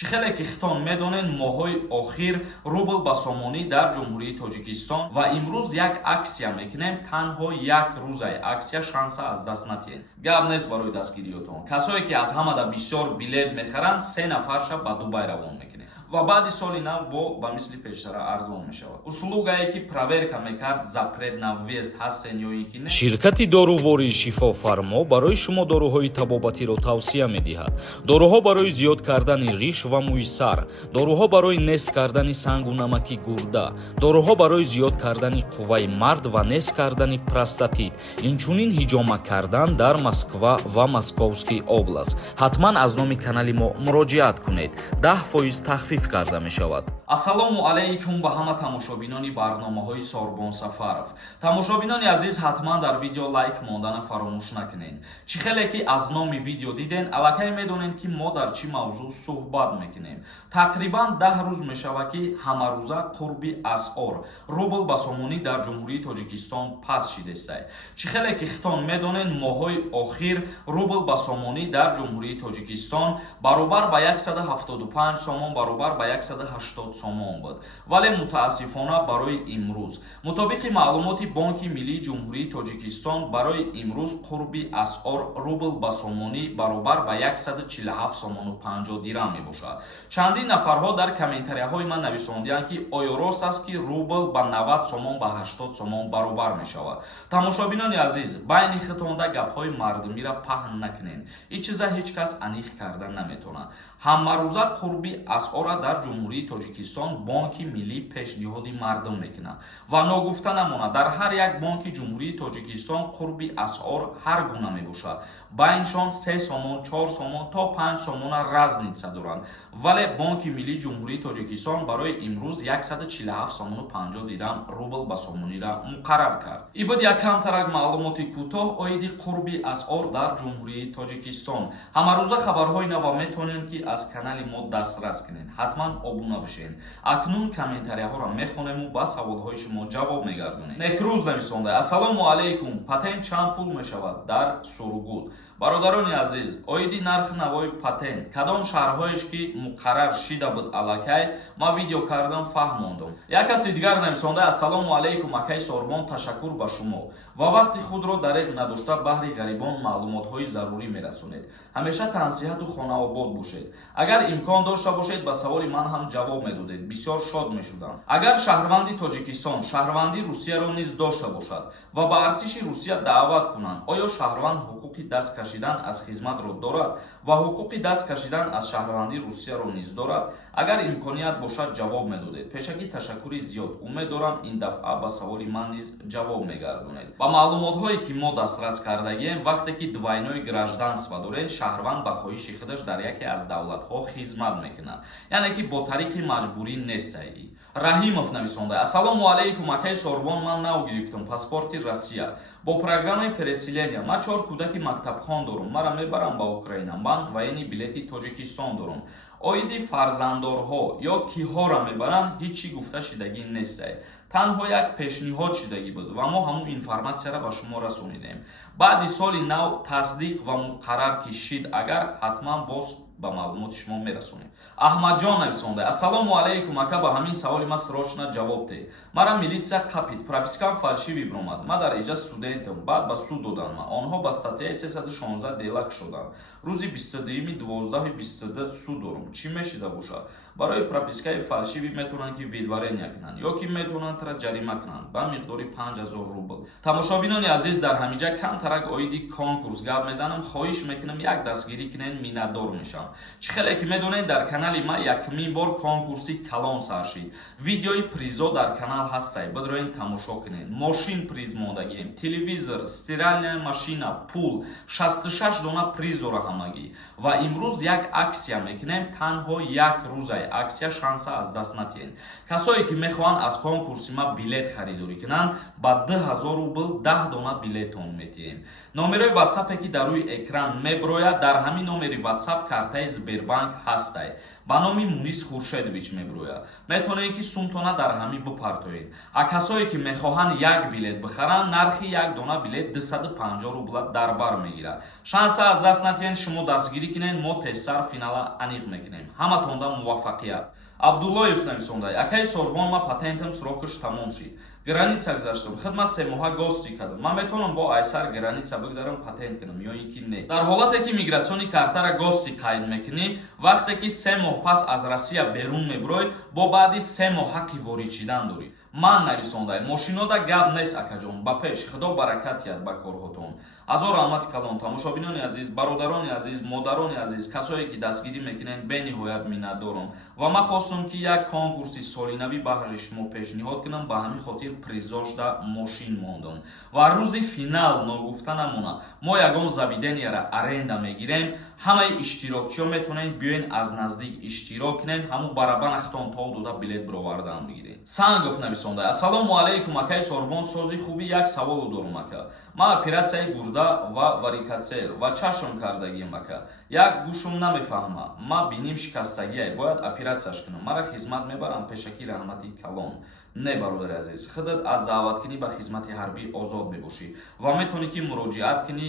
чӣ хеле ки хитон медонен моҳҳои охир рубл ба сомонӣ дар ҷумҳурии Тоҷикистон ва имрӯз як аксия мекунем, танҳо як рӯзай аксия шанса аз даст натиҳем. Гап нест барои дастгириётон. Касое ки аз ҳамада бисёр билет мехаранд, 3 нафарша ба Дубай равон мекунем ва баъди соли нав бо ба мисли пештара арзон мешавад. Услугае ки проверка мекард запрет на въезд ҳастен ё ин ки не. Ширкати дорувори Шифофармо барои шумо доруҳои табобатиро тавсия медиҳад. Доруҳо барои зиёд кардани риш ва мӯи сар, доруҳо барои нест кардани сангу намаки гурда, доруҳо барои зиёд кардани қувваи мард ва нест кардани простатит, инчунин ҳиҷома кардан дар Москва ва Московский област. ҳатман аз номи канали мо муроҷиат кунед. 10% тахфиф карда мешавад. Ассалому алайкум ба ҳама тамошобинони барномаҳои Сорбон Сафаров. Тамошобинони азиз, ҳатман дар видео лайк мондана фаромӯш накунед. Чӣ хеле ки аз номи видео диден, аллакай медонед ки мо дар чӣ мавзӯъ суҳбат мекунем. Тақрибан 10 рӯз мешавад ки ҳамарӯза қурби асъор рубл ба сомонӣ дар ҷумҳурии Тоҷикистон паст шидестай. Чӣ хеле ки хитон медонед, моҳҳои охир рубл ба сомонӣ дар ҷумҳурии Тоҷикистон баробар ба 175 сомон баробар ба 180 сомон буд. Вале мутаассифона барои имрӯз, мутобиқи маълумоти Бонки Миллии Ҷумҳурии Тоҷикистон, барои имрӯз қурби асъор рубл ба сомонӣ баробар ба 147 сомону 50 дирам мебошад. Чандин нафарҳо дар комментарияҳои ман нависонданд ки оё рост аст ки рубл ба 90 сомон ба 80 сомон баробар мешавад. Тамошобинони азиз, байни хитонда гапҳои мардумиро паҳн накунед. Ин чиза ҳеҷ кас аниқ карда наметавонад. ҳамарӯза қурби асъора дар ҷумҳурии Тоҷикистон Бонки Миллӣ пешниҳоди мардум мекунад ва ногуфта намонад, дар ҳар як бонки ҷумҳурии Тоҷикистон қурби асъор ҳар гуна мебошад. Байншон 3 сомон, 4 сомон то 5 сомона разница доранд. Вале Бонки Миллии Ҷумҳурии Тоҷикистон барои имрӯз 147 сомону 50 дирам рубл ба сомониро муқаррар кард. Ин буд як камтарак маълумоти кӯтоҳ оиди қурби асъор дар ҷумҳурии Тоҷикистон. Ҳамарӯза хабарҳои нав метавонем ки аз канали мо дастрас кунед. ҳатман обуна бошед. Акнун комментарияҳоро мехонему, ба саволҳои шумо ҷавоб мегардонем. Некрӯз нависонда: ассалому алайкум, патент чанд пул мешавад дар Суругуд? Бародарони азиз, оиди нархи навои патент кадом шаҳрҳоеш ки муқаррар шида буд аллакай, ман видео кардам фаҳмондам. Як каси дигар нависонда: ассалому алайкум акай Сорбон, ташаккур ба шумо. Ва вақти худро дариқ надошта баҳри ғарибон маълумотҳои зарурӣ мерасонед. Ҳамеша тансиҳату хонаобод бошед. Агар имкон дошта бошед, ба саволи ман ҳам ҷавоб медодед. Бисёр шод мешудам. Агар шаҳрванди Тоҷикистон шаҳрванди Русияро низ дошта бошад ва ба артиши Русия даъват кунанд, оё шаҳрванд ҳуқуқи даст кашидан аз хизматро дорад ва ҳуқуқи даст кашидан аз шаҳрванди Русияро низ дорад? Агар имконият бошад, ҷавоб медодед. Пешакӣ ташаккури зиёд. Умед дорам ин дафъа ба саволи ман низ ҷавоб мегардонед. Ба маълумотҳое ки мо дастрас кардагием, вақте ки двойной гражданство доред, шаҳрванд ба хоҳиши худаш дар яке аз давлатҳо хизмат мекунад, яъне ки бо тариқи маҷбурӣ нестаи. Раҳимов нависонда: ассалому алайкум акай Сорбон, ман нав гирифтам паспорти Россия бо программаи переселения. Ман 4 кӯдаки мактабхон дорам. Мара мебарам ба Украина. Ман военни билети Тоҷикистон дорам. Оиди фарзанддорҳо ё киҳоро мебаранд, ҳеҷ чӣ гуфта шидагӣ нестай. Танҳо як пешниҳод шидагӣ буд ва мо ҳамун информатсияро ба шумо расонидем. Баъди соли нав тасдиқ ва муқаррар ки шид, агар ҳатман боз ба маълумоти шумо мерасонем. Аҳмадҷон нависонда: ассалому алайкум ака, ба ҳамин саволи ман срочно ҷавоб деҳ. Мара милитсия қапид, пропискам фалшивӣ биромад. Ман дар иҷа студентам, баъд ба суд доданам. Онҳо ба статьяи 316 делак шуданд. Рӯзи 22/12/22 суд дорам. Чӣ мешида бошад? Барои пропискаи фалшивӣ метавонанд ки видварения кунанд ё ки метавонанд тра ҷарима кунанд ба миқдори 5000 рубл. Тамошобинони азиз, дар ҳамиҷа камтарак оиди конкурс гап мезанам. Хоҳиш мекунам як дастгирӣ кунед, миннатдор мешам. Чӣ хеле ки медонед, дар канали ман якмин бор конкурси калон сар шид. Видеои призо дар канал ҳастай, бидроен тамошо кунед. Мошин приз мондагием, телевизор, стиральная машина, пул, 66 дона приз дора ҳамагӣ. Ва имрӯз як аксия мекунем, танҳо як рӯзай аксия шанса аз даст натиҳем. Касое ки мехоҳанд аз конкурси рози ма билет харидорӣ кунанд ба 2000 рубл 10 дона билетон метиҳем. Номерои ватсапе ки дар рӯи экран меброяд, дар ҳамин номери ватсап картаи Сбербанк ҳастай. Ба номи Мунис Хуршедович меброяд. Метавонед ки сумтона дар ҳамин бипартоед. А касое ки мехоҳанд як билет бихаранд, нархи як дона билет 250 рубла дар бар мегирад. Шанса аз даст натиҳен, шумо дастгирӣ кунед, мо тезтар финала аниқ мекунем. Ҳаматонда муваффақият. Абдуллоев нависондай: акаи Сорбон, ма патентам срокаш тамом шид. Граница гузаштам, хидмат 3 моҳа гости кардам. Ман метавонам бо айсар граница бигзарам, патент кунам ё ин ки не. Дар ҳолате ки мигратсиони картара гости қайд мекунӣ, вақте ки 3 моҳ пас аз Россия берун меброӣ, бо баъди 3 моҳ ҳаққи ворид шидан дорӣ. Ман нависондай: мошинода гап нест акаҷон, ба пеш, худо баракат диҳад ба корҳотон. Азор раҳмати калон, тамошобинони азиз, бародарони азиз, модарони азиз, касое ки дастгирӣ мекунед, бениҳоят миннатдорам. Ва ман хостам ки як конкурси солинавӣ баҳри шумо пешниҳод кунам, ба ҳамин хотир приз дошта мошин мондам. Ва рӯзи финал ногуфта намона, мо ягон заведенияра аренда мегирем. Ҳамаи иштирокчиҳо метавонед биёед аз наздик иштирок кунед, ҳаму барабанахтон тов дода билет баровардан бигиред. Сангов нависондай: ассалому алайкум акаи Сорбон, сози хубӣ, як саволу дорам ака. Ман оператсияи гурда ва варикосел ва чашм кардагиам ака. Як гӯшам намефаҳма, ман биним шикастагиай, бояд оператсияш кунам. Мара хизмат мебаранд, пешакӣ раҳмати калон. Не бародари азиз, худат аз даъваткунӣ ба хизмати ҳарбӣ озод мебошӣ ва метавонӣ ки муроҷиат кунӣ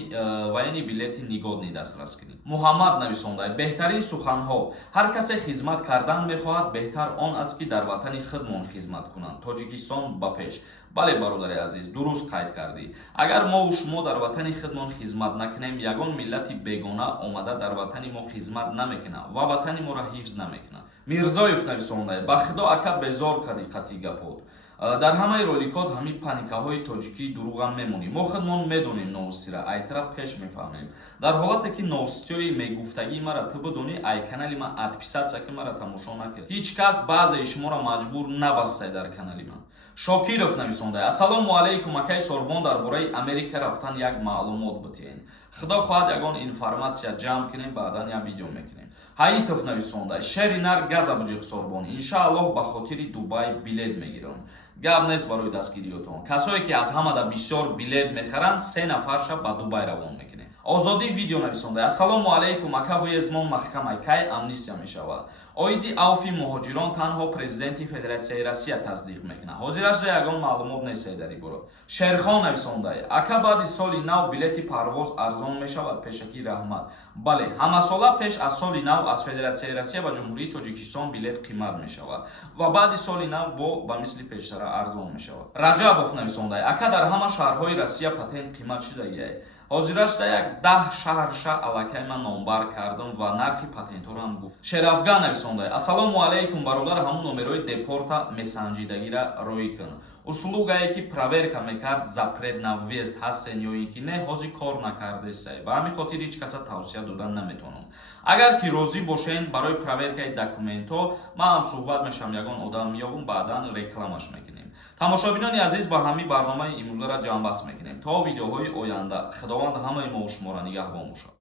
ва яъни билети нигодни дастрас кунӣ. Муҳаммад нависондай: беҳтарин суханҳо. Ҳар касе хизмат кардан мехоҳад, беҳтар он аст ки дар ватани худмон хизмат кунанд. Тоҷикистон ба пеш. бале бародари азиз, дуруст қайд кардӣ. Агар мо шумо дар ватани худмон хизмат накунем, ягон миллати бегона омада дар ватани мо хизмат намекунад ва ватани моро ҳифз намекунад. Мирзоев нависондай: ба худо ака безор кади қатъи гапот. Дар ҳамаи роликот ҳамин паникаҳои тоҷикии дуруғам мемонем. Мо худмон медонем новостира, айтра пеш мефаҳмем. Дар ҳолате ки новостиҳои мегуфтагии мара ту бидонӣ, ай канали ман адписатсия ки мара тамошо накард. Ҳеҷ кас баъзеи шуморо маҷбур набастай дар канали ман. Шокиров нависондай: ассалому алайкум акаи Сорбон, дар бораи Америка рафтан як маълумот битиҳен. Худо хоҳад ягон информатсия ҷамъ кунем, баъдан як видео мекунем. Ҳаитов нависондай: шери нар газа биҷиқ Сорбон, иншааллоҳ ба хотири Дубай билет мегирам. Гап нест барои дастгириётон. Касое ки аз ҳамада бисёр билет мехаранд, 3 нафарша ба Дубай равон мекунем. Озодӣ видео нависондай: ассалому алайкум ака, вуезмон маҳкамай кай амнистия мешавад. Оиди авфи муҳоҷирон танҳо президенти Федератсияи Россия тасдиқ мекунад. Ҳозираш ягон маълумот нест дар ин бора. Шерхон нависондай: ака, баъди соли нав билети парвоз арзон мешавад, пешакӣ раҳмат. Бале, ҳамасола пеш аз соли нав аз Федератсияи Россия ба Ҷумҳурии Тоҷикистон билет қимат мешавад ва баъди соли нав ба мисли пештара арзон мешавад. Раҷабов нависондай: ака, дар ҳама шаҳрҳои Россия патент қимат шудагиай. Ҳозирашда як 10 шаҳрша аллакай ман номбар кардам ва нархи патентҳоам гуфт. Шерафган нависондай: ассалому алайкум бародар, ҳамун номерои депорта месанҷидагира роӣ кун. Услугае ки проверка мекард запрет на въезд ҳастен ё ин ки не, ҳозир кор накардестай. Ба ҳамин хотир ҳеҷ каса тавсия додан наметавонам. Агар ки розӣ бошен барои проверкаи документҳо, ман ҳам суҳбат мешавам, ягон одам меёбам, баъдан рекламаш мекунем. Тамошобинони азиз, ба ҳамин барномаи имрӯзара ҷамъбаст мекунем. То видеоҳои оянда, худованд ҳамаи мо шуморо нигаҳбон бошад.